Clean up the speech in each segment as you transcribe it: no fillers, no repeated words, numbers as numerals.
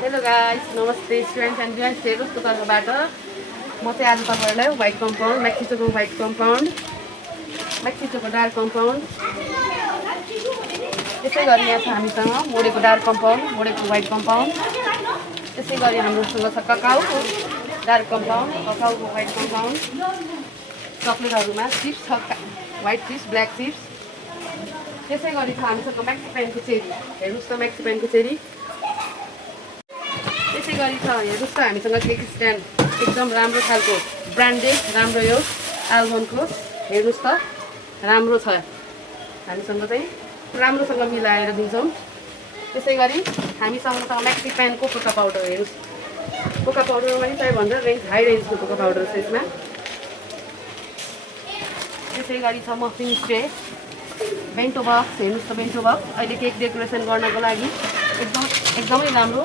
Hello guys, नमस्ते students and students हेर्नुहोस् तर्फबाट म चाहिँ आज तपाईँहरूलाई व्हाइट कम्पाउन्ड मेक्सिकोको व्हाइट कम्पाउन्ड मेक्सिकोको डार्क कम्पाउन्ड त्यसै गरी यहाँ छ हामीसँग मोडेको डार्क कम्पाउन्ड मोडेको व्हाइट कम्पाउन्ड त्यसै गरी हाम्रोसँग छ ककाउको डार्क कम्पाउन्ड ककाउको व्हाइट कम्पाउन्ड चक्लेटहरूमा चिप्स छ व्हाइट चिप्स ब्ल्याक चिप्स त्यसै गरी छ हामीसँग मेक्सिपेनको चेरी हेर्नुहोस् त मेक्सिपेनको चेरी त्यसै गरी छ हेर्नुहोस् त हामीसँग केक स्ट्यान्ड एकदम राम्रो खालको ब्रान्डेड राम्रो यो आल्मोन्डको हेर्नुहोस् त राम्रो छ हामीसँग चाहिँ राम्रोसँग मिलाएर दिन्छौँ त्यसै गरी हामीसँग छ मेक्सिपेनको कोका पाउडर हेर्नुहोस् कोका पाउडरमा पनि 500 रेन्ज हाई रेन्जको कोका पाउडर छ यसमा त्यसै गरी छ मफिन ट्रे बेन्टो बक्स हेर्नुहोस् त बेन्टो बक्स अहिले केक डेकोरेसन गर्नको लागि एकदमै राम्रो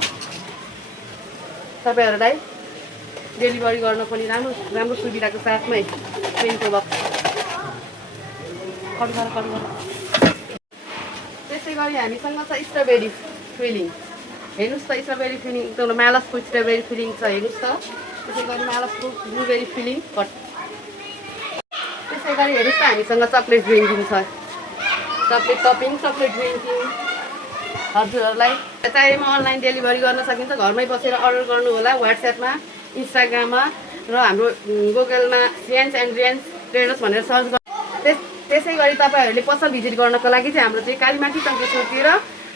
तपाईहरुलाई डेलिभरी गर्न पनि राम्रो सुविधाको साथमै बेन्टो बक्स त्यसै गरी हामीसँग छ स्ट्रबेरी फिलिङ हेर्नुहोस् त स्ट्रबेरी फिलिङ एकदम मालसको स्ट्रबेरी फिलिङ छ हेर्नुहोस् त त्यसै गरी मालसको ब्लुबेरी फिलिङ त्यसै गरी हेर्नुहोस् त हामीसँग चक्लेट ड्रिङ्किङ छ चक्लेट टपिङ चक्लेट ड्रिङ्किङ हजुरहरूलाई चाहे म अनलाइन डेलिभरी गर्न सकिन्छ घरमै बसेर अर्डर गर्नु होला व्हाट्सएपमा इन्स्टाग्राममा र हाम्रो गुगलमा रियान्स एन्ड रियान्स ट्रेडर्स भनेर सर्च गर्नु त्यसै गरी तपाईँहरूले पसल भिजिट गर्नको लागि चाहिँ हाम्रो चाहिँ कालीमाटी टङ्केश्वरतिर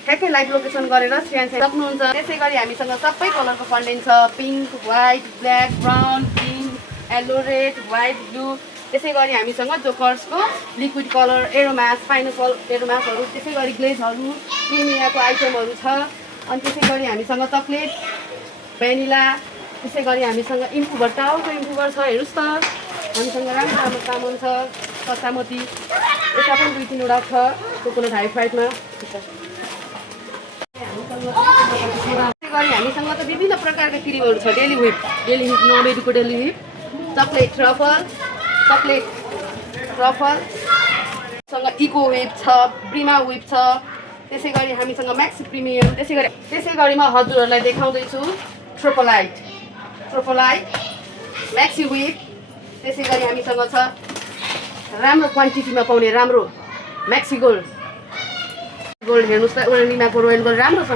ठ्याक्कै लाइभ लोकेसन गरेर रियान्स सक्नुहुन्छ त्यसै गरी हामीसँग सबै कलरको फन्डेन्ट छ pink white black brown pink yellow red white blue त्यसै गरी हामीसँग जोकर्सको लिक्विड कलर एरोमास पाइनएप्पल एरोमासहरू त्यसै गरी ग्लेजहरू क्रिमियाको आइटमहरू छ अनि त्यसै गरी हामीसँग चक्लेट भेनिला त्यसै गरी हामीसँग इम्पुबर टाउको इम्पुबर छ हेर्नुहोस् त हामीसँग राम्रो सामान छ कच्चामती यता पनि 2-3वटा छ कोकोनट हाइफ्राइडमा त्यसै गरी हामीसँग त विभिन्न प्रकारका क्रिमहरू छ डेली व्हिप नमेडुको डेली व्हिप चक्लेट ट्रफलसँग इको व्हिप छ प्रिमा व्हिप छ त्यसै गरी हामीसँग म्याक्स प्रिमियम त्यसै गरी म हजुरहरूलाई देखाउँदैछु ट्रोपोलाइट म्याक्सी व्हिप त्यसै गरी हामीसँग छ राम्रो क्वान्टिटीमा पाउने राम्रो म्याक्सी गोल्ड हेर्नुहोस् त ओरेनिमाको रोयल गोल्ड राम्रो छ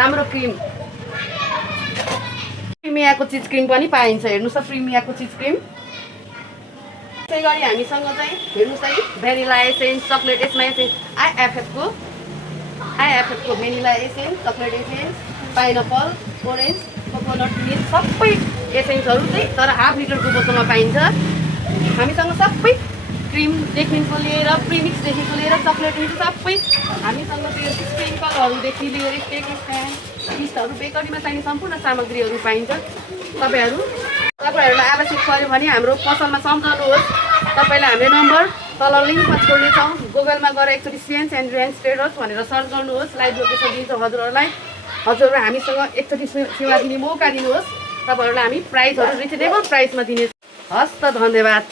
राम्रो क्रिम प्रिमियाको चिज क्रिम पनि पाइन्छ हेर्नुहोस् त प्रिमियाको चिज क्रिम त्यसै गरी हामीसँग चाहिँ हेर्नुहोस् त भेनिला एसेन्स चक्लेट यसमा एसेन्स आइएफएफको vanilla essence chocolate essence pineapple orange coconut milk सबै एसेन्सहरू चाहिँ तर हाफ लिटरको बोतलमा पाइन्छ हामीसँग सबै क्रिमदेखिको लिएर प्रिमिक्सदेखिको लिएर चक्लेटदेखि सबै हामीसँग त्यो स्प्रिङ्कलहरूदेखि लिएर केक स्ट्यान्ड पिस्टहरू बेकरीमा चाहिने सम्पूर्ण सामग्रीहरू पाइन्छ तपाईँहरूलाई आवश्यक पऱ्यो भने हाम्रो पसलमा सम्झाउनुहोस् तपाईँलाई हाम्रो नम्बर तल लिङ्कमा छोड्नेछौँ गुगलमा गएर एकचोटि सिएन्स एन्ड रियान्स ट्रेडर्स भनेर सर्च गर्नुहोस् लाइभ लोकेसन दिन्छौँ हजुरहरूलाई हामीसँग एकचोटि सेवा दिने मौका दिनुहोस् तपाईँहरूलाई हामी प्राइसहरू रिजनेबल प्राइसमा दिनेछौँ हस् त धन्यवाद।